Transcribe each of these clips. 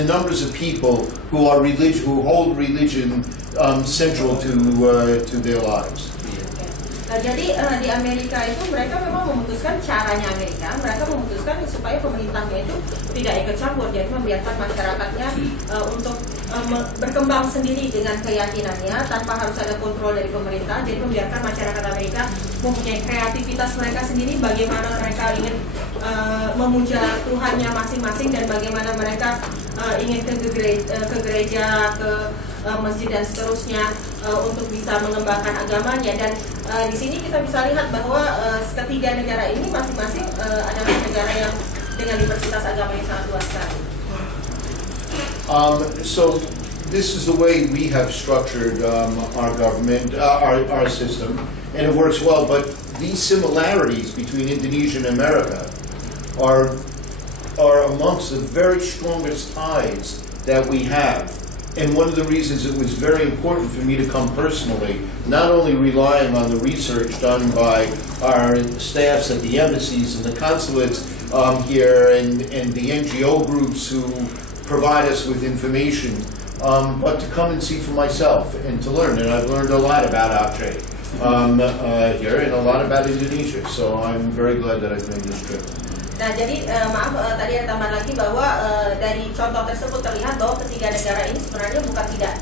The numbers of people who hold religion central to their lives. Jadi di Amerika itu mereka memang memutuskan caranya mereka memutuskan supaya pemerintahnya itu tidak ikut campur, jadi membiarkan masyarakatnya untuk berkembang sendiri dengan keyakinannya tanpa harus ada kontrol dari pemerintah. Jadi membiarkan masyarakat Amerika mempunyai kreativitas mereka sendiri, bagaimana mereka ingin memuja Tuhannya masing-masing dan bagaimana mereka ingin ke gereja, ke masjid dan seterusnya untuk bisa mengembangkan agamanya. Dan di sini kita bisa lihat bahwa ketiga negara ini masing-masing adalah negara yang dengan diversitas agama yang sangat luas sekali. So this is the way we have structured our government, our system, and it works well. But these similarities between Indonesia and America are amongst the very strongest ties that we have. And one of the reasons it was very important for me to come personally, not only relying on the research done by our staffs at the embassies and the consulates here and the NGO groups who provide us with information, but to come and see for myself and to learn. And I've learned a lot about Aceh here and a lot about Indonesia. So I'm very glad that I've made this trip. Nah, jadi maaf tadi ada tambahan lagi bahwa dari contoh tersebut terlihat bahwa ketiga negara ini sebenarnya bukan tidak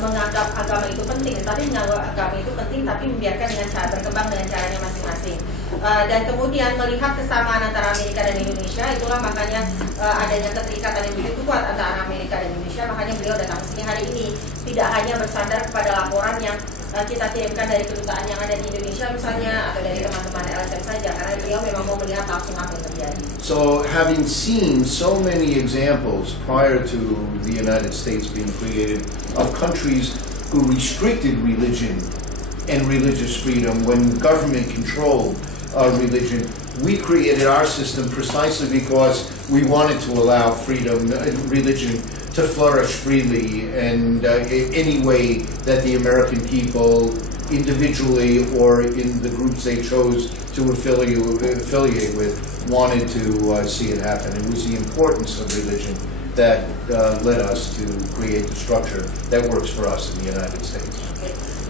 menganggap agama itu penting, tapi menganggap agama itu penting, tapi membiarkan dengan cara berkembang dengan caranya masing-masing. Dan kemudian melihat kesamaan antara Amerika dan Indonesia, itulah makanya adanya keterikatan yang begitu kuat antara Amerika dan Indonesia. Makanya beliau datang ke sini hari ini tidak hanya bersandar kepada laporan yang kita kirimkan dari kedutaan yang ada di Indonesia misalnya atau dari teman-teman LSM saja, karena beliau memang mau melihat langsung apa yang terjadi. So having seen so many examples prior to the United States being created of countries who restricted religion and religious freedom when government controlled religion, we created our system precisely because we wanted to allow freedom, religion to flourish freely and any way that the American people, individually or in the groups they chose to affiliate with, wanted to see it happen. It was the importance of religion that led us to create the structure that works for us in the United States.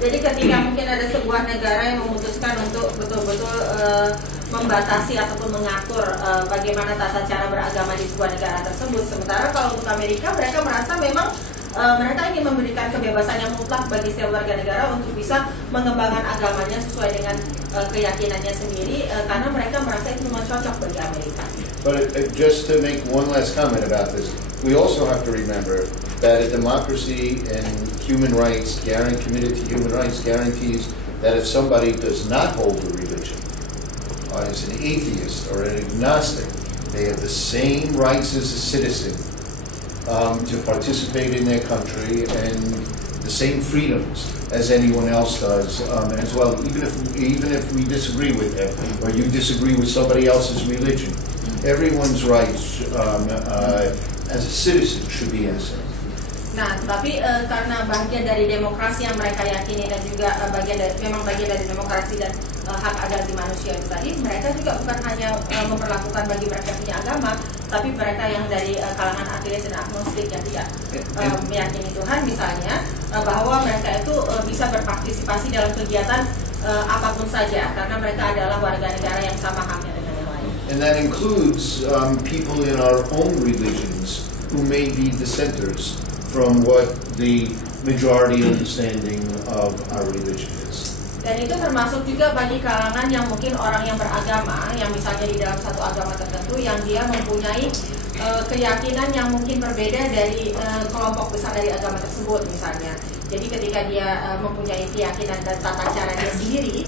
Jadi ketika mungkin ada sebuah negara yang memutuskan untuk betul-betul membatasi ataupun mengatur bagaimana tata cara beragama di sebuah negara tersebut, sementara kalau untuk Amerika mereka merasa memang mereka ingin memberikan kebebasan yang mutlak bagi setiap warga negara untuk bisa mengembangkan agamanya sesuai dengan keyakinannya sendiri, karena mereka merasa itu memang cocok bagi Amerika. But just to make one last comment about this, we also have to remember that a democracy and human rights, committed to human rights, guarantees that if somebody does not hold a religion, as an atheist or an agnostic, they have the same rights as a citizen to participate in their country and the same freedoms as anyone else does as well, even if we disagree with them or you disagree with somebody else's religion. Everyone's rights as a citizen should be innocent. Nah, tapi karena bagian dari demokrasi yang mereka yakini dan juga memang bagian dari demokrasi dan hak asasi manusia itu tadi, mereka juga bukan hanya memperlakukan bagi mereka punya agama, tapi mereka yang dari kalangan ateis dan agnostik yang tidak meyakini Tuhan misalnya, bahwa mereka itu bisa berpartisipasi dalam kegiatan apapun saja, karena mereka adalah warga negara yang sama haknya dengan yang lain. And that includes people in our own religions who may be dissenters from what the majority understanding of our religion is. Dan itu termasuk juga bagi kalangan yang mungkin orang yang beragama, yang misalnya di dalam satu agama tertentu yang dia mempunyai keyakinan yang mungkin berbeda dari kelompok besar dari agama tersebut misalnya. Jadi ketika dia mempunyai keyakinan dan tata caranya sendiri,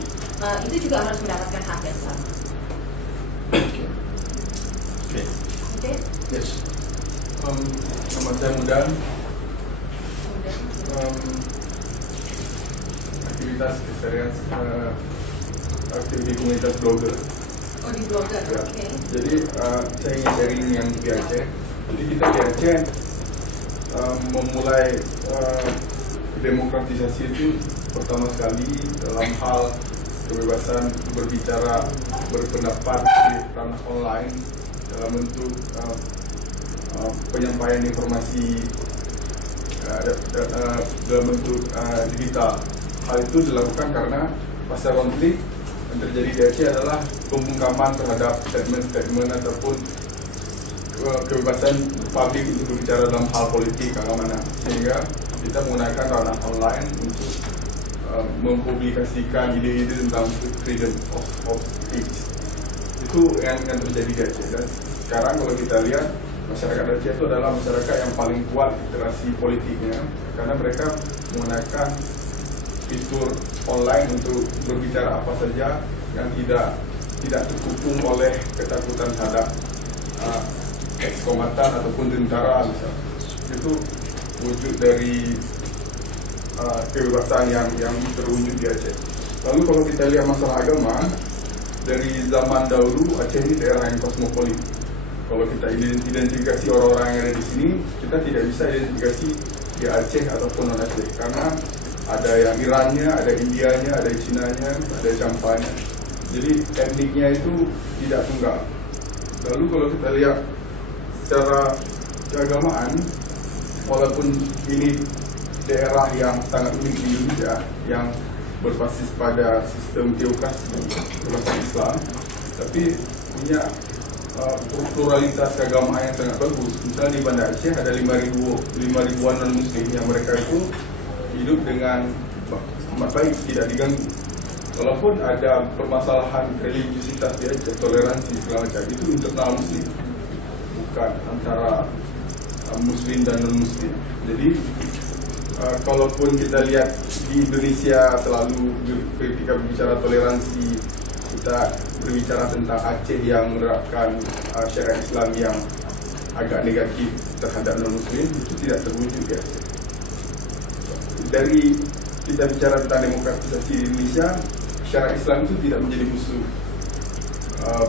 itu juga harus mendapatkan hak yang sama. Okay. Yes. Nama saya Mudan. Aktivitas keseharian aktivitas komunitas blogger. Oh, di blogger, ya. Oke. Jadi saya ingin sharing yang di Aceh. Jadi kita di Aceh memulai demokratisasi itu pertama sekali dalam hal kebebasan berbicara, berpendapat di ranah online dalam bentuk penyampaian informasi dalam bentuk digital. Hal itu dilakukan karena pasca konflik yang terjadi di Aceh adalah pembungkaman terhadap statement-statement ataupun kebebasan publik untuk berbicara dalam hal politik keamanan, sehingga kita menggunakan ranah online untuk mempublikasikan ide-ide tentang freedom of speech. Itu yang terjadi di Aceh. Dan sekarang kalau kita lihat, masyarakat Aceh itu adalah masyarakat yang paling kuat literasi politiknya, karena mereka menggunakan fitur online untuk berbicara apa saja yang tidak terkukung oleh ketakutan terhadap ekskombatan ataupun tentara misalnya. Itu wujud dari kebebasan yang terwujud di Aceh. Lalu kalau kita lihat masalah agama, dari zaman dahulu Aceh ini daerah yang kosmopolit. Kalau kita identifikasi orang-orang yang ada di sini, kita tidak bisa identifikasi di Aceh ataupun non Aceh, karena ada yang Irannya, ada Indianya, ada Cinanya, ada Campanya. Jadi etniknya itu tidak tunggal. Lalu kalau kita lihat secara keagamaan, walaupun ini daerah yang sangat unik di Indonesia, yang berbasis pada sistem teokrasi berbasis Islam, tapi punya pluralitas keagamaan yang sangat bagus. Misalnya di Banda Aceh ada 5.000-an non-muslim yang mereka itu hidup dengan amat baik, tidak diganggu. Walaupun ada permasalahan religiusitas di Aceh, toleransi segala macam, itu internal muslim, bukan antara muslim dan non-muslim. Jadi kalaupun kita lihat di Indonesia selalu ketika berbicara toleransi, kita berbicara tentang Aceh yang menerapkan syariat Islam yang agak negatif terhadap non-muslim, itu tidak terwujud ya. Dari kita bicara tentang demokratisasi di Indonesia, syariat Islam itu tidak menjadi musuh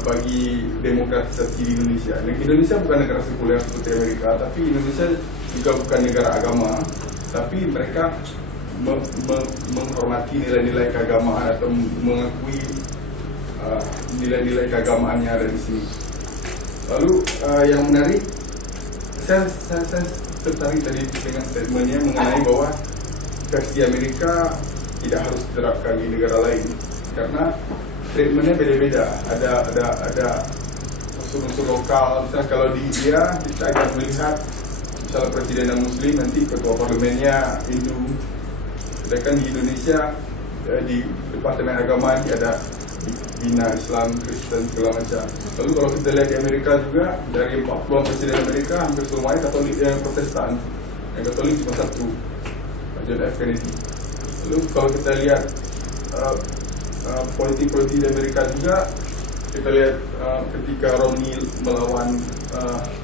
bagi demokratisasi di Indonesia. Indonesia bukan negara sekuler seperti Amerika, tapi Indonesia juga bukan negara agama, tapi mereka menghormati nilai-nilai keagamaan atau mengakui nilai-nilai keagamaan yang ada di sini. Lalu yang menarik, saya tertarik tadi dengan statementnya mengenai bahwa versi Amerika tidak harus diterapkan di negara lain, karena treatmentnya beda-beda. Ada unsur-unsur lokal. Misalnya kalau di India kita akan melihat misalnya presiden yang muslim, nanti ketua parlemennya Hindu. Sedangkan di Indonesia di Departemen Agama ini ada Bina Islam, Kristen segala macam. Lalu kalau kita lihat di Amerika juga, dari 40 presiden Amerika hampir semuanya Katolik, yang Protestan. Yang Katolik cuma satu, John F. Kennedy. Lalu kalau kita lihat politik-politik di Amerika juga, kita lihat ketika Romney melawan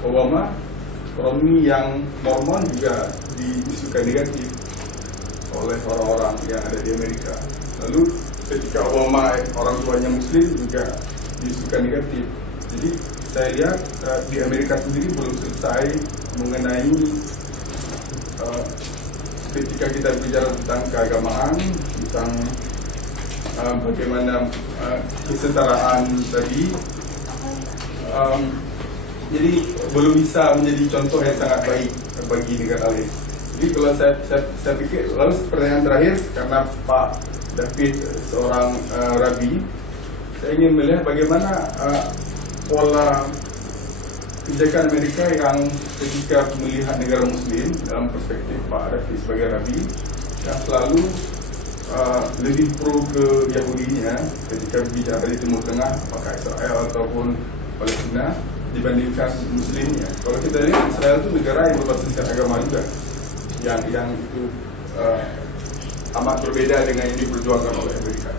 Obama, Romney yang Mormon juga diisukan negatif oleh orang-orang yang ada di Amerika. Lalu ketika Obama orang tuanya Muslim juga diisukan negatif. Jadi saya lihat di Amerika sendiri belum selesai mengenai ketika kita bicara tentang keagamaan, tentang bagaimana kesetaraan tadi, jadi belum bisa menjadi contoh yang sangat baik bagi negara lain. Jadi kalau saya pikir, lalu pertanyaan terakhir, karena Pak David seorang rabi, saya ingin melihat bagaimana pola kebijakan Amerika yang ketika melihat negara Muslim dalam perspektif Pak David sebagai rabi, yang selalu lebih pro ke Yahudinya ketika bicara di Timur Tengah, apakah Israel ataupun Palestina, dibandingkan Muslimnya. Kalau kita lihat, Israel itu negara yang berbasiskan agama juga, yang itu amat berbeda dengan yang diperjuangkan oleh Amerika.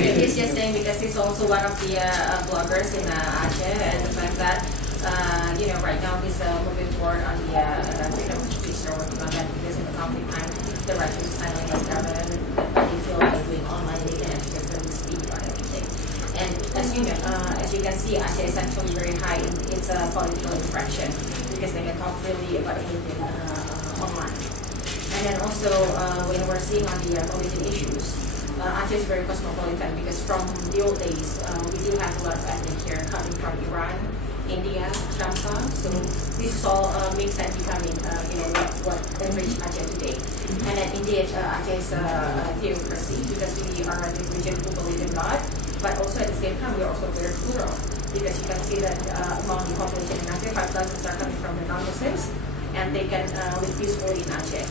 He's just saying because he's also one of the bloggers in Aceh, and the fact that right now he's moving forward on the freedom of speech. They're working on that because in the conflict time, the Russians is signing his government, they feel like doing online, they can actually really speak on everything. And as you can see, Aceh is actually very high in its political interaction because they can talk freely about anything online. And then also when we're seeing on the religion issues, Aceh is very cosmopolitan because from the old days, we do have a lot of ethnic here coming from Iran, India, Shamsa. So this is all mixed and becoming, what enriched Aceh today. And then indeed, Aceh is a theocracy because we are the region who believe in God, but also at the same time we are also very plural because you can see that among the population in Aceh, 5,000 are coming from the non-Muslims, and they can live peacefully in Aceh.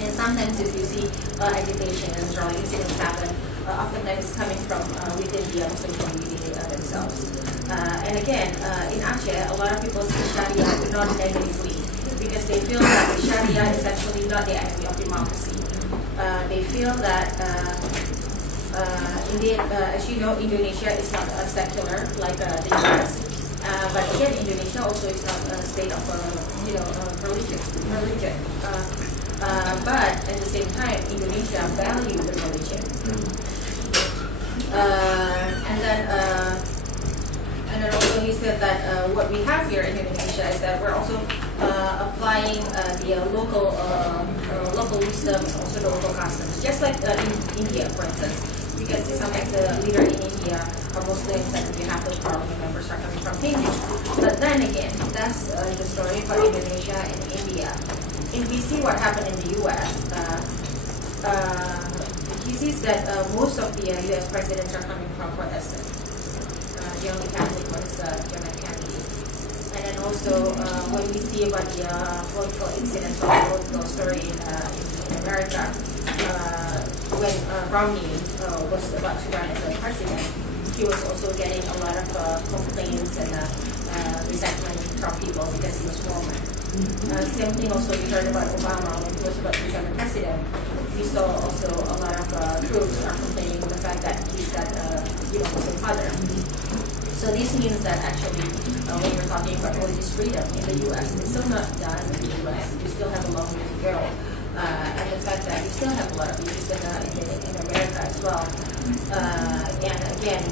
And sometimes if you see agitation and strong incidents happen, oftentimes it's coming from within the Muslim community themselves. And again, in Aceh, a lot of people see Sharia not negatively because they feel that Sharia is actually not the enemy of democracy. They feel that, indeed, as you know, Indonesia is not secular like the US. But again, Indonesia also is not a state of, religion. But at the same time, Indonesia value the religion. And then also he said that what we have here in Indonesia is that we're also applying the local wisdom and also the local customs, just like in India, for instance. You can see sometimes the leader in India are Muslims and we have those parliament members are coming from Hindu. But then again, that's the story for Indonesia and India. If we see what happened in the US, he sees that most of the US presidents are coming from Protestant. The only Catholic was John F. Kennedy. And then also when we see about the political incidents or the political story in America, when Romney was about to run as a president, he was also getting a lot of complaints and resentment from people because he was Mormon. Same thing also we heard about Obama when he was about to become the president. We saw also a lot of troops are complaining about the fact that he's got Muslim father. So this means that actually when we're talking about religious freedom in the U.S., it's still not done in the U.S. We still have a long way to go. And the fact that we still have a lot of issues in America as well. And again,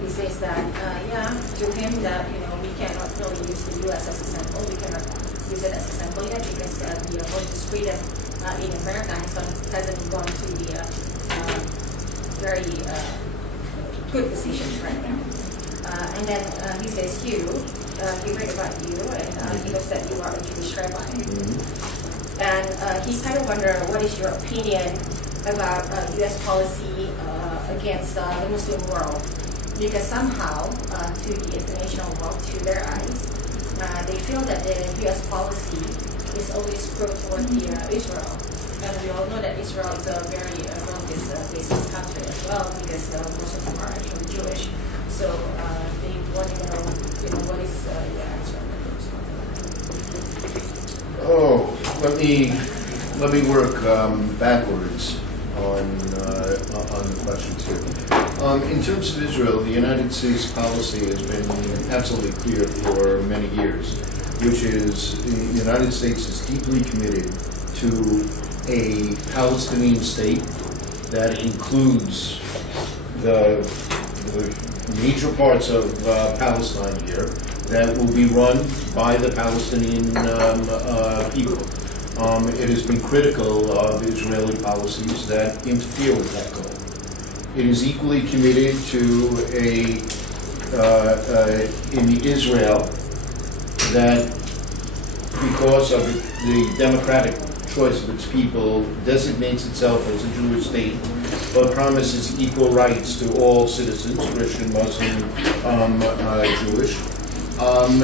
he says that, to him that, we cannot really use the U.S. as a sample. We cannot use it as a sample yet because the religious freedom in America hasn't gone to the very good positions right now. And then he says, he read about you, and he knows that you are a Jewish rabbi. And he kind of wonder what is your opinion about U.S. policy against the Muslim world, because somehow to the international world, to their eyes, they feel that the U.S. policy is always pro toward Israel. And we all know that Israel is a very religious country as well, because most of them are actually Jewish. So they want to know, what is your answer on that? Oh, let me work backwards on the question too. In terms of Israel, the United States policy has been absolutely clear for many years, which is the United States is deeply committed to a Palestinian state that includes the major parts of Palestine here that will be run by the Palestinian people. It has been critical of Israeli policies that interfere with that goal. It is equally committed to in Israel that because of the democratic choice of its people designates itself as a Jewish state, but promises equal rights to all citizens, Christian, Muslim, Jewish. And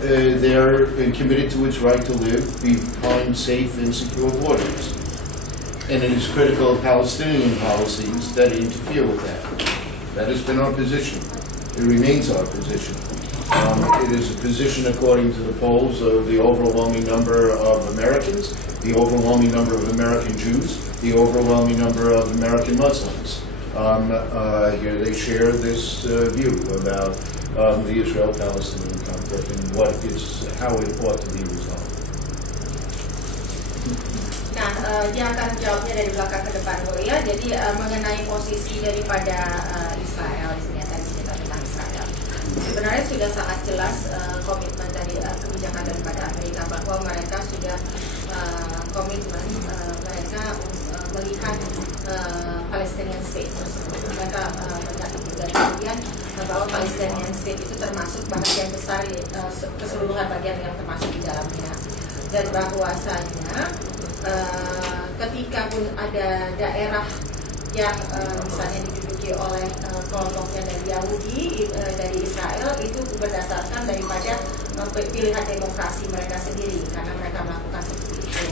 they're committed to its right to live behind safe and secure borders. And it is critical of Palestinian policies that interfere with that. That has been our position. It remains our position. It is a position, according to the polls, of the overwhelming number of Americans, the overwhelming number of American Jews, the overwhelming number of American Muslims. Here they share this view about the Israel-Palestinian conflict and how it ought to be resolved. Nah, dia akan jawabnya dari belakang ke depan dulu ya. Jadi mengenai posisi daripada Israel di sini, tadi cerita tentang Israel. Sebenarnya sudah sangat jelas komitmen dari kebijakan daripada Amerika bahwa mereka sudah komitmen mereka melihat Palestinian State tersebut. Mereka melihat itu dan kemudian bahwa Palestinian State itu termasuk bagian besar keseluruhan bagian yang termasuk di dalamnya, dan bahwasanya ketika pun ada daerah yang misalnya diduduki oleh kelompoknya dari Yahudi dari Israel, itu berdasarkan daripada pilihan demokrasi mereka sendiri karena mereka melakukan seperti itu.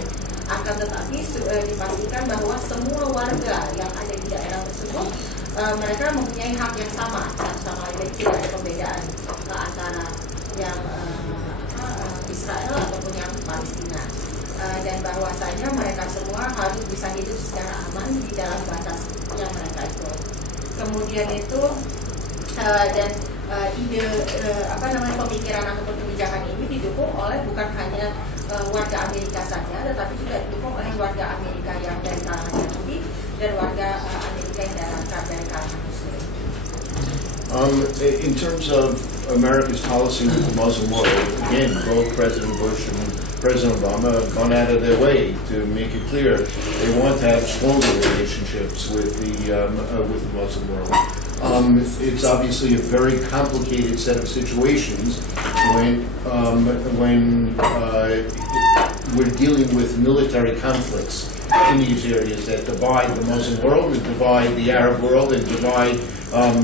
Akan tetapi dipastikan bahwa semua warga yang ada di daerah tersebut mereka mempunyai hak yang sama satu sama lain, tidak ada perbedaan antara yang Israel ataupun yang Palestina. Dan bahwasanya mereka semua harus bisa hidup secara aman di dalam batas yang mereka itu. Kemudian itu dan ide pemikiran ataupun kebijakan ini didukung oleh bukan hanya warga Amerika saja, tetapi juga didukung oleh warga Amerika yang dari kalangan Yahudi dan warga Amerika yang dari kalangan Muslim. In terms of America's policy with the Muslim world, again, both President Bush and President Obama have gone out of their way to make it clear they want to have stronger relationships with the Muslim world. It's obviously a very complicated set of situations when we're dealing with military conflicts in these areas that divide the Muslim world, and divide the Arab world, and divide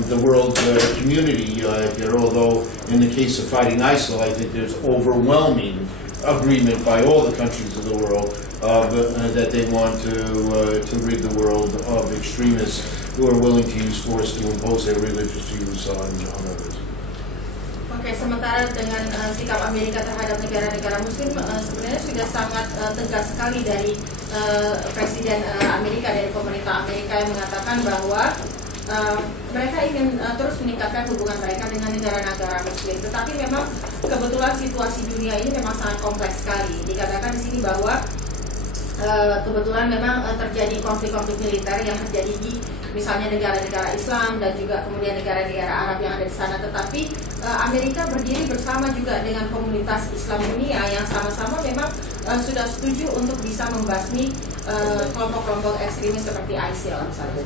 the world community here. Although in the case of fighting ISIL, I think there's overwhelming agreement by all the countries of the world that they want to rid the world of extremists who are willing to use force to impose their religious views on others. Oke, sementara dengan sikap Amerika terhadap negara-negara Muslim sebenarnya sudah sangat tegas sekali dari Presiden Amerika, dari pemerintah Amerika yang mengatakan bahwa mereka ingin terus meningkatkan hubungan mereka dengan negara-negara Muslim. Tetapi memang kebetulan situasi dunia ini memang sangat kompleks sekali. Dikatakan di sini bahwa kebetulan memang terjadi konflik-konflik militer yang terjadi di misalnya negara-negara Islam dan juga kemudian negara-negara Arab yang ada di sana. Tetapi Amerika berdiri bersama juga dengan komunitas Islam dunia yang sama-sama memang sudah setuju untuk bisa membasmi kelompok-kelompok ekstremis seperti ISIL misalnya.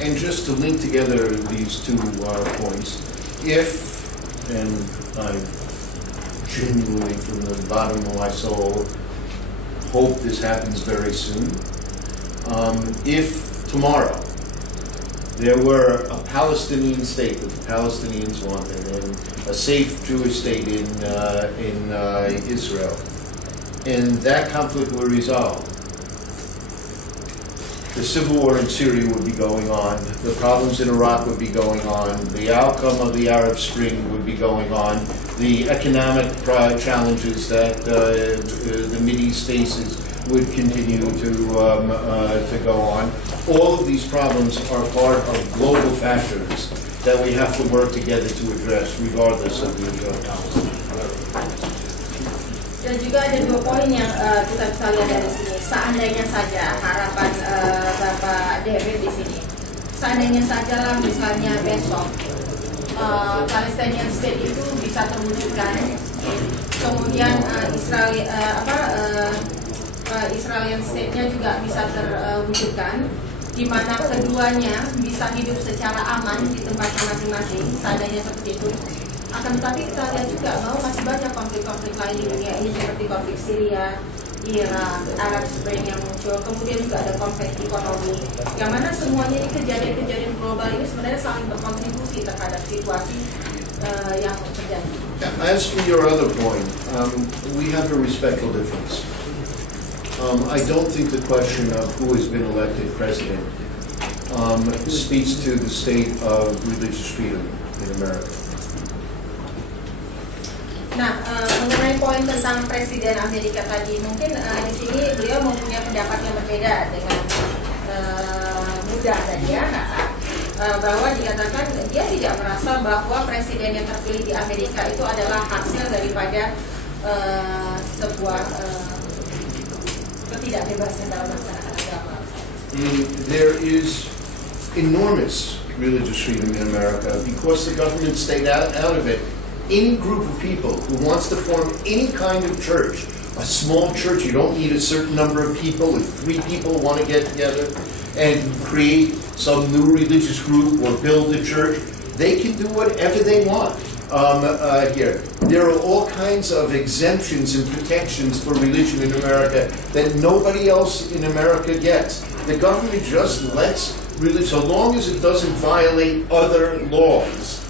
And just to link together these two points, if, and I genuinely from the bottom of my soul hope this happens very soon, if tomorrow there were a Palestinian state that the Palestinians wanted, and a safe Jewish state in Israel, and that conflict were resolved, the civil war in Syria would be going on, the problems in Iraq would be going on, the outcome of the Arab Spring would be going on, the economic challenges that the Mideast faces would continue to go on. All of these problems are part of global factors that we have to work together to address, regardless of the policy. Dan juga ada dua poin yang kita bisa lihat dari sini. Seandainya saja harapan Bapak David di sini, seandainya saja lah misalnya besok Palestinian State itu bisa terwujudkan, kemudian Israelian State-nya juga bisa terwujudkan, di mana keduanya bisa hidup secara aman di tempatnya masing-masing. Seandainya seperti itu. Akan tetapi kita lihat juga bahwa masih banyak konflik-konflik lain di dunia ini seperti konflik Syria, Irak, Arab Spring yang muncul, kemudian juga ada konflik ekonomi, yang mana semuanya ini kejadian-kejadian global ini sebenarnya saling berkontribusi terhadap situasi yang terjadi. As for your other point, we have a respectful difference. I don't think the question of who has been elected president speaks to the state of religious freedom in America. Nah, mengenai poin tentang Presiden Amerika tadi, mungkin di sini beliau mempunyai pendapat yang berbeda dengan mudah tadi ya, bahwa dikatakan dia tidak merasa bahwa presiden yang terpilih di Amerika itu adalah hasil daripada sebuah ketidakbebasan dalam melaksanakan agama. There is enormous religious freedom in America because the government stayed out of it. Any group of people who wants to form any kind of church A small church, you don't need a certain number of people. If 3 people want to get together and create some new religious group or build a church, they can do whatever they want. Here, there are all kinds of exemptions and protections for religion in America that nobody else in America gets. The government just lets religion, so long as it doesn't violate other laws,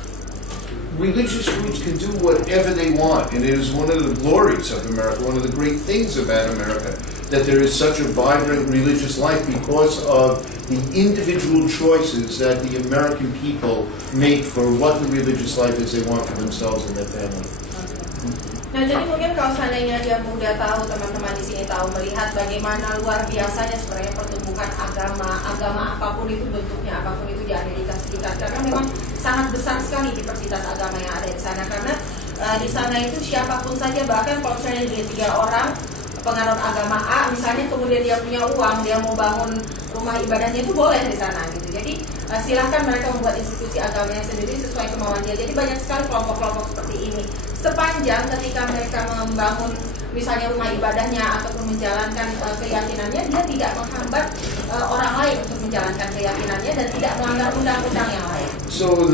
religious groups can do whatever they want, and it is one of the glories of America, one of the great things about America, that there is such a vibrant religious life because of the individual choices that the American people make for what the religious life is they want for themselves and their family. Nah, jadi mungkin kalau seandainya dia muda tahu, teman-teman di sini tahu, melihat bagaimana luar biasanya sebenarnya pertumbuhan agama apapun itu bentuknya, apapun itu di Amerika Serikat, karena memang sangat besar sekali diversitas agama yang ada di sana. Karena di sana itu siapapun saja, bahkan kalau misalnya dia 3 orang penganut agama A, misalnya kemudian dia punya uang, dia mau bangun rumah ibadahnya itu boleh di sana gitu. Jadi silahkan mereka membuat institusi agamanya sendiri sesuai kemauan dia. Jadi banyak sekali kelompok-kelompok seperti ini. Sepanjang ketika mereka membangun misalnya rumah ibadahnya ataupun menjalankan keyakinannya, dia tidak menghambat orang lain untuk menjalankan keyakinannya dan tidak melanggar undang-undang yang lain. So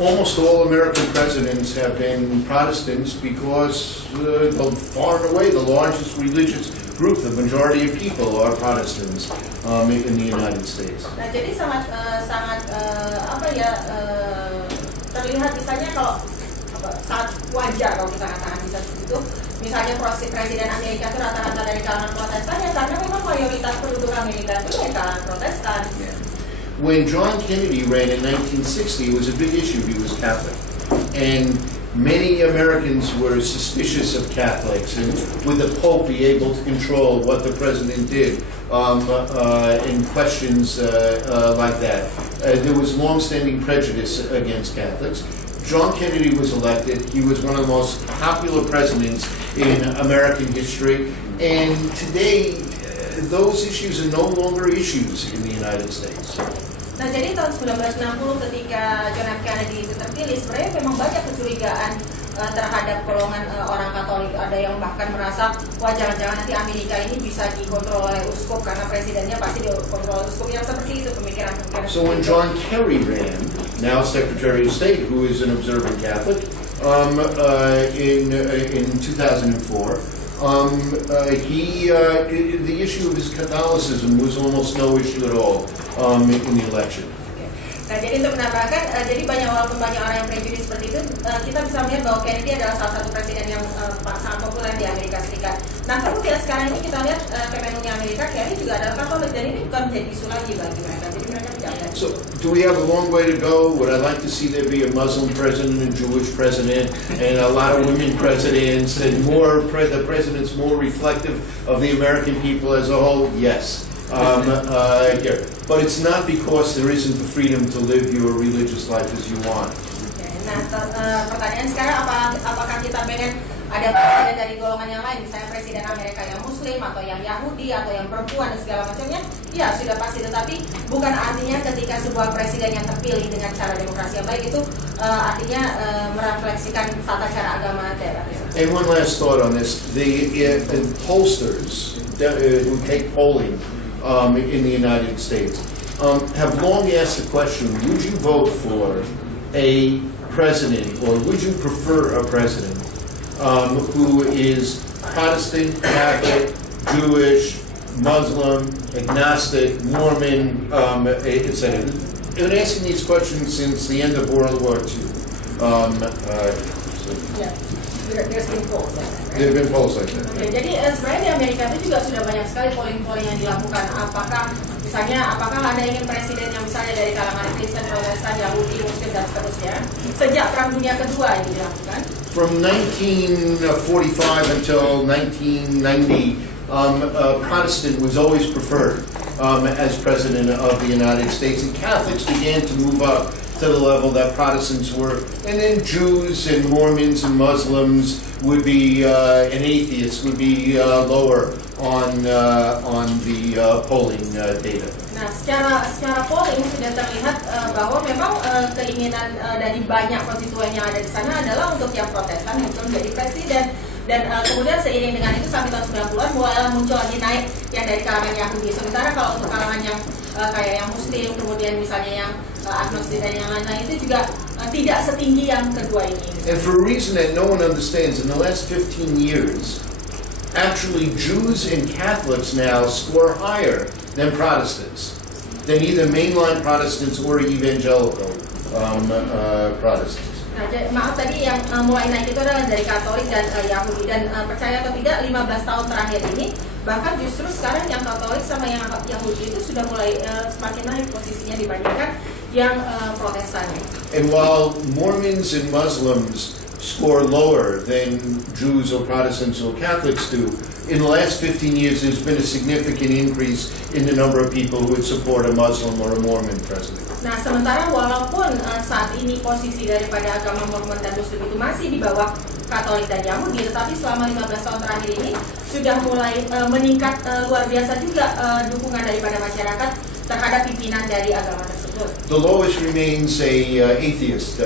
almost all American presidents have been Protestants because far and away the largest religious group, the majority of people are Protestants in the United States. Nah, jadi sangat terlihat misalnya kalau sangat wajar kalau kita katakan bisa seperti itu. Misalnya Presiden Amerika itu rata-rata dari kalangan Protestan, ya karena memang mayoritas penduduk Amerika itu dari kalangan Protestan. When John Kennedy ran in 1960, it was a big issue. He was Catholic, and many Americans were suspicious of Catholics, and would the Pope be able to control what the president did in questions like that? There was long-standing prejudice against Catholics. John Kennedy was elected. He was one of the most popular presidents in American history, and today those issues are no longer issues in the United States. Nah, jadi tahun 1960 ketika John F. Kennedy itu terpilih, sebenarnya memang banyak kecurigaan terhadap golongan orang Katolik. Ada yang bahkan merasa, wah jangan-jangan nanti Amerika ini bisa dikontrol oleh uskup karena presidennya pasti dikontrol oleh uskup, yang seperti itu pemikiran-pemikiran. So when John Kerry ran, now Secretary of State, who is an observant Catholic, in 2004, the issue of his Catholicism was almost no issue at all in the election. Nah, jadi untuk menambahkan, jadi walaupun banyak orang yang prejudis seperti itu, kita bisa melihat bahwa Kennedy adalah salah satu presiden yang sangat populer di Amerika Serikat. Nah, kemudian sekarang ini kita lihat Kemenlunya Amerika, Kennedy juga adalah Katolik, dan ini bukan menjadi isu lagi bagi mereka. Jadi mereka tidak ada. So, do we have a long way to go? Would I like to see there be a Muslim president, a Jewish president, and a lot of women presidents, and the presidents more reflective of the American people as a whole? Yes. But it's not because there isn't the freedom to live your religious life as you want. Nah, pertanyaan sekarang, apakah kita pengen ada presiden dari golongan yang lain, misalnya presiden Amerika yang Muslim atau yang Yahudi atau yang perempuan dan segala macamnya? Ya sudah pasti, tetapi bukan artinya ketika sebuah presiden yang terpilih dengan cara demokrasi yang baik itu artinya merefleksikan tata cara agama daerah. And one last thought on this: the pollsters who take polling in the United States have long asked the question, would you vote for a president, or would you prefer a president who is Protestant, Catholic, Jewish, Muslim, agnostic, Mormon, etc.? They've been asking these questions since the end of World War II. There's been polls like that, right? There have been polls like that. Okay, jadi sebenarnya di Amerika itu juga sudah banyak sekali polling-polling yang dilakukan. Apakah Anda ingin presiden yang misalnya dari kalangan Kristen, Protestan, Yahudi, Muslim dan seterusnya? Sejak Perang Dunia Kedua itu dilakukan. From 1945 until 1990, Protestant was always preferred as president of the United States, and Catholics began to move up to the level that Protestants were, and then Jews and Mormons and Muslims would be, and atheists would be lower on the polling data. Nah, secara polling sudah terlihat bahwa memang keinginan dari banyak konstituen yang ada di sana adalah untuk yang Protestan untuk menjadi presiden. Dan kemudian seiring dengan itu sampai tahun 90-an mulailah muncul lagi naik yang dari kalangan Yahudi. Sementara kalau untuk kalangan yang kayak yang Muslim, kemudian misalnya yang agnostik dan yang lain-lain itu juga tidak setinggi yang kedua ini. And for a reason that no one understands, in the last 15 years, actually Jews and Catholics now score higher than Protestants, than either mainline Protestants or evangelical Protestants. Nah, maaf tadi yang mulai naik itu adalah dari Katolik dan Yahudi, dan percaya atau tidak 15 tahun terakhir ini bahkan justru sekarang yang Katolik sama yang Yahudi itu sudah mulai semakin naik posisinya dibandingkan yang Protestan. And while Mormons and Muslims score lower than Jews or Protestants or Catholics do, in the last 15 years there's been a significant increase in the number of people who would support a Muslim or a Mormon president. Nah, sementara walaupun saat ini posisi daripada agama Mormon dan Muslim itu masih di bawah Katolik dan Yahudi, tetapi selama 15 tahun terakhir ini sudah mulai meningkat luar biasa juga dukungan daripada masyarakat terhadap pimpinan dari agama tersebut. The lowest remains a atheist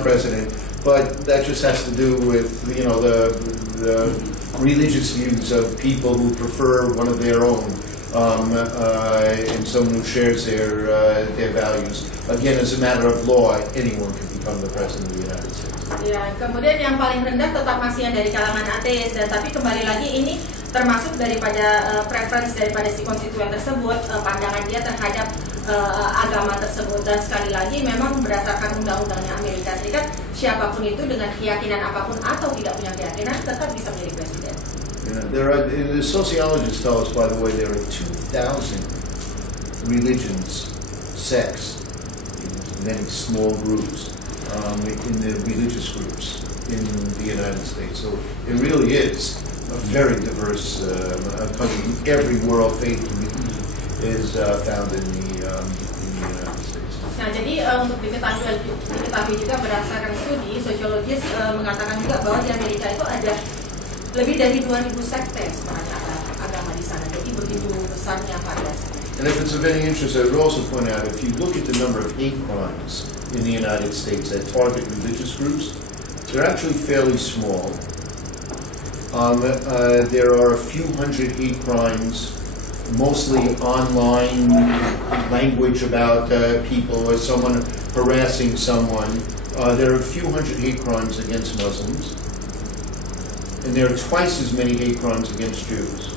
president, but that just has to do with the religious views of people who prefer one of their own. And someone who shares their values. Again, as a matter of law, anyone can become the president of the United States. Ya, kemudian yang paling rendah tetap masih yang dari kalangan ateis, dan tapi kembali lagi ini termasuk daripada preference daripada si konstituen tersebut, pandangan dia terhadap agama tersebut. Dan sekali lagi memang berdasarkan undang-undangnya Amerika Serikat, siapapun itu dengan keyakinan apapun atau tidak punya keyakinan tetap bisa menjadi presiden. The sociologists tell us, by the way, there are 2,000 religions, sects, in many small groups, in the religious groups in the United States. So it really is a very diverse country. Every world faith is found in the United States. Nah, jadi untuk diketahui juga berdasarkan studi, sosiologis mengatakan juga bahwa di Amerika itu ada lebih dari 2.000 sekte sebenarnya agama di sana. Jadi begitu besarnya variasinya. And if it's of any interest, I would also point out, if you look at the number of hate crimes in the United States that target religious groups, they're actually fairly small. There are a few hundred hate crimes, mostly online language about people or someone harassing someone. There are a few hundred hate crimes against Muslims. And there are twice as many hate crimes against Jews.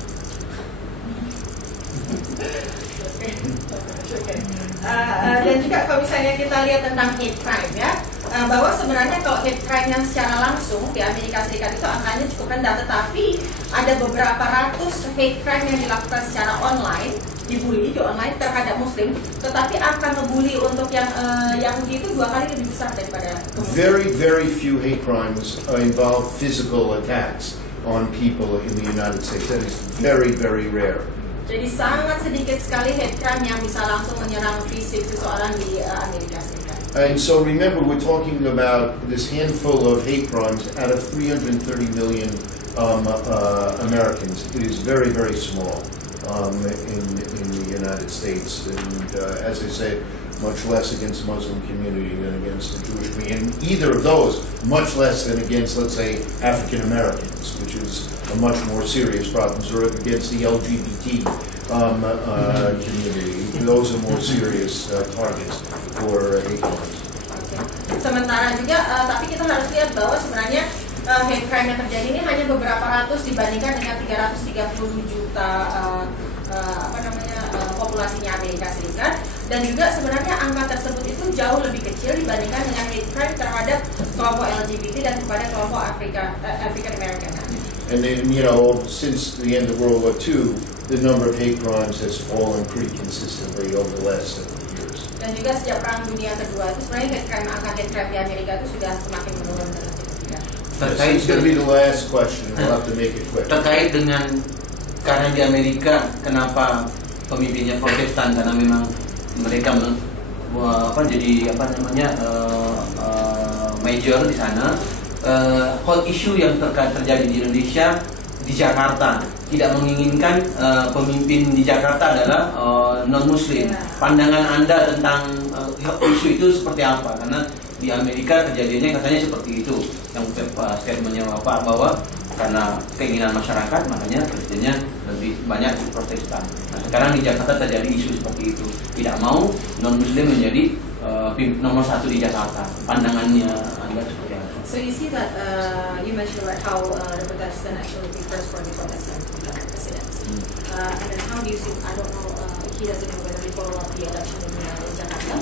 Dan juga kalau misalnya kita lihat tentang hate crime ya, bahwa sebenarnya kalau hate crime yang secara langsung di Amerika Serikat itu angkanya cukup rendah, tetapi ada beberapa ratus hate crime yang dilakukan secara online, dibully di online terhadap Muslim, tetapi angka ngebully untuk yang Yahudi itu 2 kali lebih besar daripada Very, very few hate crimes involve physical attacks on people in the United States. That is very, very rare. Jadi sangat sedikit sekali hate crime yang bisa langsung menyerang fisik seseorang di Amerika Serikat. And so remember, we're talking about this handful of hate crimes out of 330 million Americans. It is very, very small in the United States. And as I said, much less against the Muslim community than against the Jewish community. And either of those, much less than against, let's say, African Americans, which is a much more serious problem, or against the LGBT community. Those are more serious targets for hate crimes. Sementara juga, tapi kita harus lihat bahwa sebenarnya hate crime yang terjadi ini hanya beberapa ratus dibandingkan dengan 330 juta populasinya Amerika Serikat, dan juga sebenarnya angka tersebut itu jauh lebih kecil dibandingkan dengan hate crime terhadap kelompok LGBT dan kepada kelompok African American. And then, since the end of World War II, the number of hate crimes has fallen pretty consistently over the last several years. Dan juga sejak Perang Dunia Kedua itu sebenarnya angka hate crime di Amerika itu sudah semakin menurun dengan signifikan. It's going to be the last question. We'll have to make it quick. Terkait dengan karena di Amerika kenapa pemimpinnya Protestan, karena memang mereka major di sana. Hot issue yang terjadi di Indonesia, di Jakarta, tidak menginginkan pemimpin di Jakarta adalah non-Muslim. Pandangan Anda tentang isu itu seperti apa? Karena di Amerika kejadiannya katanya seperti itu, yang statementnya Bapak bahwa karena keinginan masyarakat, makanya presidennya lebih banyak di Protestan. Nah, sekarang di Jakarta terjadi isu seperti itu, tidak mau non Muslim menjadi nomor satu di Jakarta. Pandangannya Anda seperti apa? So you see that you mentioned about how the Protestant actually prefers for the Protestant presidency. And then how do you see, I don't know, he doesn't know whether he follow up the election in Jakarta,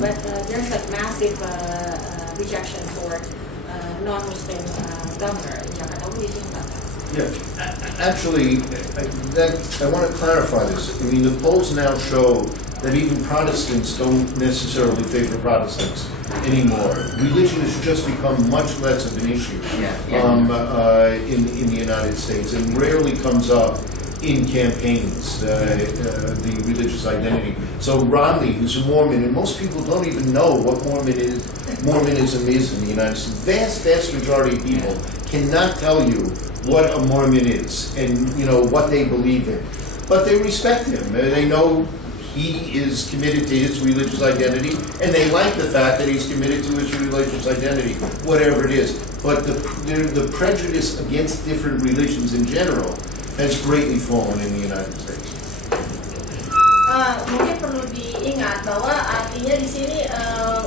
but there's like massive rejection for non-Muslim governor in Jakarta. What do you think about that? Yeah, actually, I want to clarify this. I mean, the polls now show that even Protestants don't necessarily favor Protestants anymore. Religion has just become much less of an issue in the United States, and rarely comes up in campaigns, the religious identity. So Romney, who's a Mormon, and most people don't even know what Mormonism is in the United States. Vast majority of people cannot tell you what a Mormon is and what they believe in. But they respect him. They know he is committed to his religious identity, and they like the fact that he's committed to his religious identity, whatever it is. But the prejudice against different religions in general has greatly fallen in the United States. Mungkin perlu diingat bahwa artinya di sini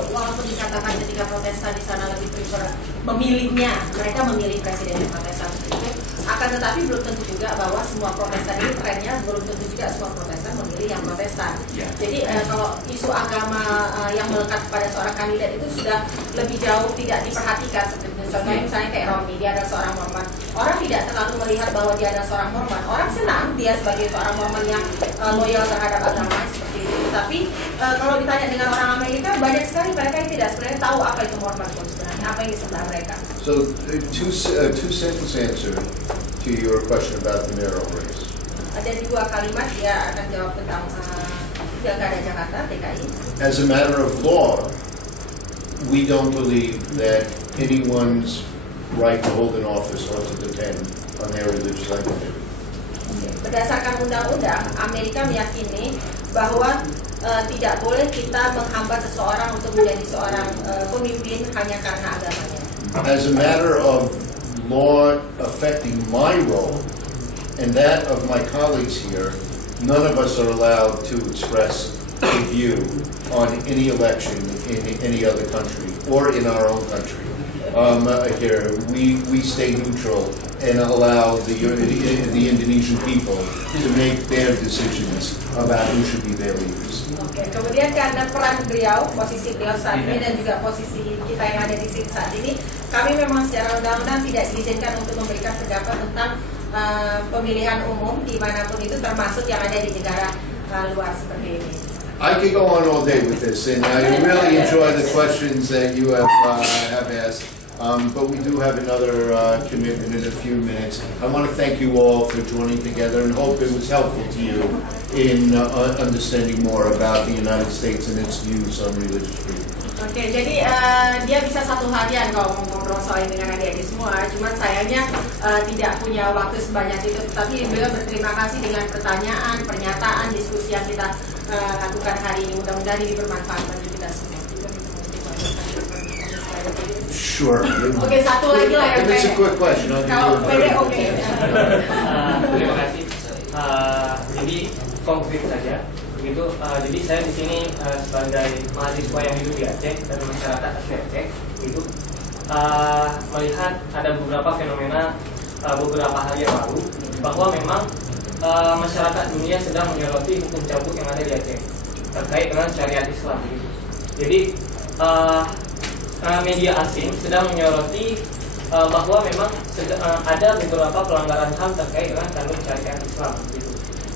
walaupun dikatakan ketika Protestan di sana lebih prefer memilihnya, mereka memilih presiden yang Protestan itu, akan tetapi belum tentu juga bahwa semua Protestan ini trennya belum tentu juga semua Protestan memilih yang Protestan. Jadi kalau isu agama yang melekat kepada seorang kandidat itu sudah lebih jauh tidak diperhatikan. Seperti contohnya misalnya kayak Romney, dia adalah seorang Mormon. Orang tidak terlalu melihat bahwa dia adalah seorang Mormon. Orang senang dia sebagai seorang Mormon yang loyal terhadap agama seperti itu. Tapi kalau ditanya dengan orang Amerika, banyak sekali mereka yang tidak sebenarnya tahu apa itu Mormon pun sebenarnya, apa yang disembah mereka. So two sentence answer to your question about the mayoral race. Ada dua kalimat dia akan jawab tentang Pilkada Jakarta DKI. As a matter of law, we don't believe that anyone's right to hold an office or to depend on their religious identity. Berdasarkan undang-undang, Amerika meyakini bahwa tidak boleh kita menghambat seseorang untuk menjadi seorang pemimpin hanya karena agamanya. As a matter of law affecting my role and that of my colleagues here, none of us are allowed to express a view on any election in any other country or in our own country. Here, we stay neutral and allow the Indonesian people to make their decisions about who should be their leaders. Oke, kemudian karena peran beliau, posisi beliau saat ini dan juga posisi kita yang ada di sini saat ini, kami memang secara undang-undang tidak diizinkan untuk memberikan pendapat tentang pemilihan umum dimanapun itu, termasuk yang ada di negara luar seperti ini. I could go on all day with this, and I really enjoy the questions that you have asked. But we do have another commitment in a few minutes. I want to thank you all for joining together and hope it was helpful to you in understanding more about the United States and its views on religious freedom. Oke, jadi dia bisa satu harian kalau ngobrol soal ini dengan adik-adik semua. Cuman sayangnya tidak punya waktu sebanyak itu. Tapi beliau berterima kasih dengan pertanyaan, pernyataan, diskusi yang kita lakukan hari ini. Mudah-mudahan ini bermanfaat bagi kita semua. Sure. Oke, satu lagi lah yang If it's a quick question, I'll give kalau you a pede very oke. Terima kasih. Jadi konkret saja, begitu. Jadi saya di sini sebagai mahasiswa yang hidup di Aceh dan masyarakat asli Aceh, begitu. Melihat ada beberapa fenomena beberapa hari yang lalu bahwa memang masyarakat dunia sedang menyoroti hukum cambuk yang ada di Aceh terkait dengan syariat Islam, begitu. Jadi media asing sedang menyoroti bahwa memang ada beberapa pelanggaran HAM terkait dengan kandung syariat Islam, gitu.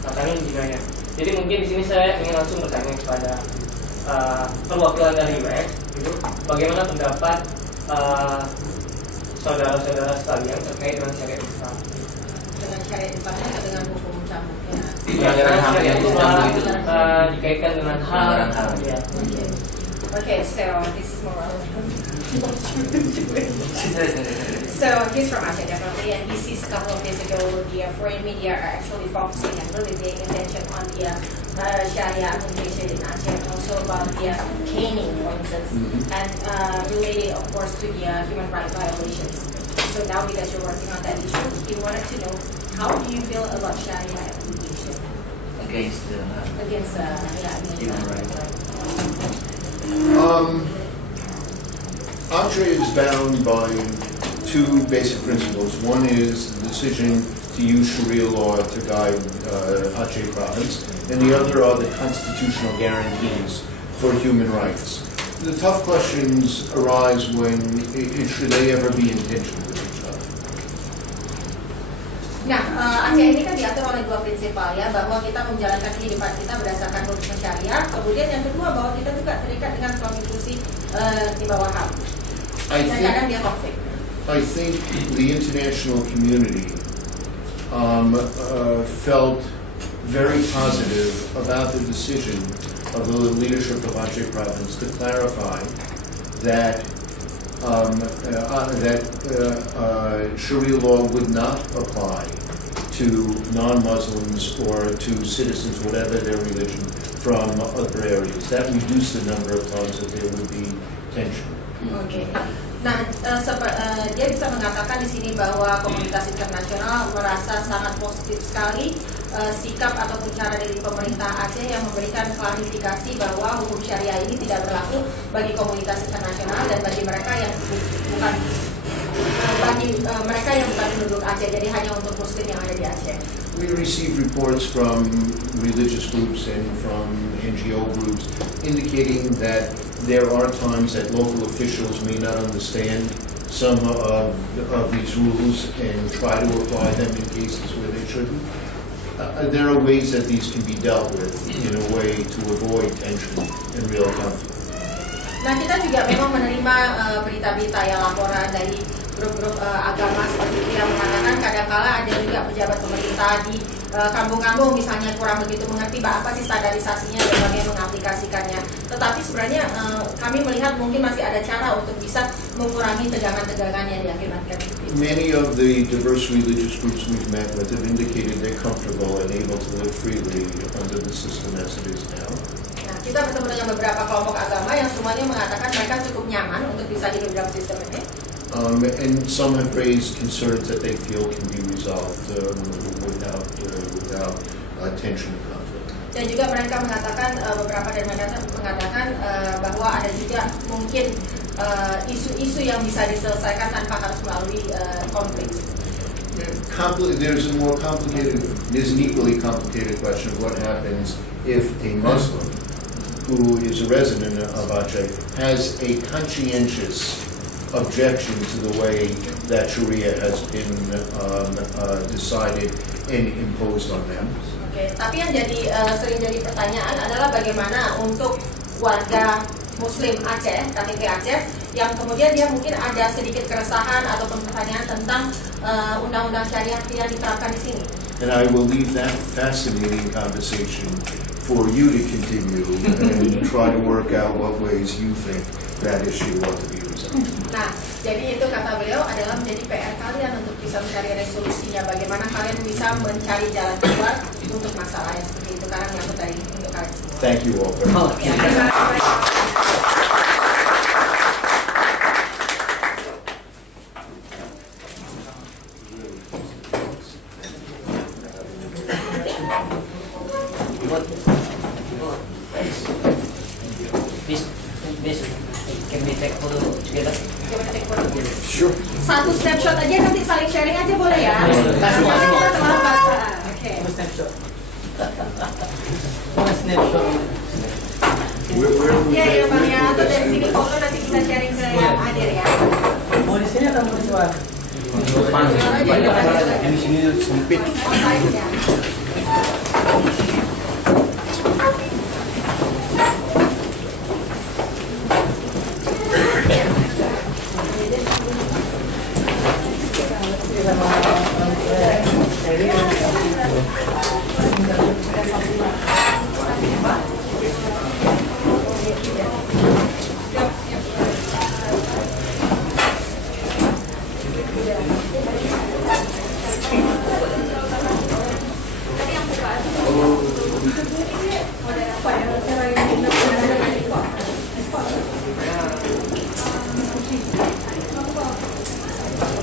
Kandung jinayah. Jadi mungkin di sini saya ingin langsung bertanya kepada perwakilan dari US, gitu. Bagaimana pendapat saudara-saudara sekalian terkait dengan syariat Islam? Dengan syariat Islamnya atau dengan hukum cambuknya? Pelanggaran HAM yang itu dikaitkan dengan HAM. Ya. Okay, so this is more So he's from Aceh definitely, and he sees a couple of days ago the foreign media are actually focusing and really paying attention on the Sharia application in Aceh, and also about the caning, for instance, and related, of course, to the human rights violations. So now because you're working on that issue, we wanted to know how do you feel about Sharia application Against against human rights. Aceh is bound by two basic principles. One is the decision to use Sharia law to guide Aceh province, and the other are the constitutional guarantees for human rights. The tough questions arise when should they ever be in tension with each other. Nah, Aceh ini kan diatur oleh dua prinsipal ya, bahwa kita menjalankan kehidupan kita berdasarkan hukum syariah. Kemudian yang kedua bahwa kita juga terikat dengan konstitusi di bawah HAM. Dan kadang dia konflik. I think the international community felt very positive about the decision of the leadership of Aceh province to clarify that Sharia law would not apply to non-Muslims or to citizens, whatever their religion, from other areas. That reduced the number of times that there would be tension. Oke. Nah, dia bisa mengatakan di sini bahwa komunitas internasional merasa sangat positif sekali sikap ataupun cara dari pemerintah Aceh yang memberikan klarifikasi bahwa hukum syariah ini tidak berlaku bagi komunitas internasional dan bagi mereka yang bukan penduduk Aceh, jadi hanya untuk Muslim yang ada di Aceh. We receive reports from religious groups and from NGO groups indicating that there are times that local officials may not understand some of these rules and try to apply them in cases where they shouldn't. There are ways that these can be dealt with in a way to avoid tension and real conflict. Nah, kita juga memang menerima berita-berita ya, laporan dari grup-grup agama seperti itu yang mengatakan kadang-kala ada juga pejabat pemerintah di kampung-kampung misalnya kurang begitu mengerti apa sih standarisasinya dan bagaimana mengaplikasikannya. Tetapi sebenarnya kami melihat mungkin masih ada cara untuk bisa mengurangi tegangan-tegangan yang diakibatkan. Many of the diverse religious groups we've met with have indicated they're comfortable and able to live freely under the system as it is now. Nah, kita bertemu dengan beberapa kelompok agama yang semuanya mengatakan mereka cukup nyaman untuk bisa hidup dalam sistem ini. And some have raised concerns that they feel can be resolved without tension and conflict. Dan juga mereka mengatakan, beberapa dari mereka mengatakan bahwa ada juga mungkin isu-isu yang bisa diselesaikan tanpa harus melalui konflik. There's an equally complicated question of what happens if a Muslim who is a resident of Aceh has a conscientious objection to the way that Sharia has been decided and imposed on them. Oke, tapi yang sering jadi pertanyaan adalah bagaimana untuk warga Muslim Aceh, KTP Aceh, yang kemudian dia mungkin ada sedikit keresahan ataupun pertanyaan tentang undang-undang syariah yang diterapkan di sini. And I will leave that fascinating conversation for you to continue and try to work out what ways you think that issue ought to be resolved. Nah, jadi itu kata beliau adalah menjadi PR kalian untuk bisa mencari resolusinya. Bagaimana kalian bisa mencari jalan keluar untuk masalah yang seperti itu. Karena menyangkut dari untuk kalian semua. Thank you all very much. Miss, can we take photo together? Sure. Satu snapshot aja, nanti saling sharing aja boleh ya? Kasih, Nanti kasih. kita terlambat. Oke. Snapshot. Snapshot. Where Iya ya Bang ya, atau dari sini foto nanti bisa sharing ke yang hadir ya. Mau di sini atau mau di luar? Di sini sempit. Oh, baik ya.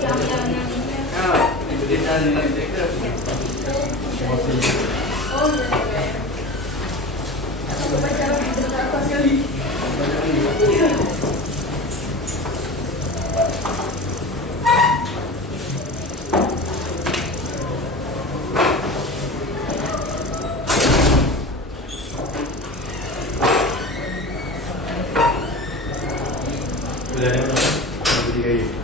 yang ini. Nah, itu dia dari direktur. Oh iya. Aku baca beberapa kali. Udah ada berapa? 3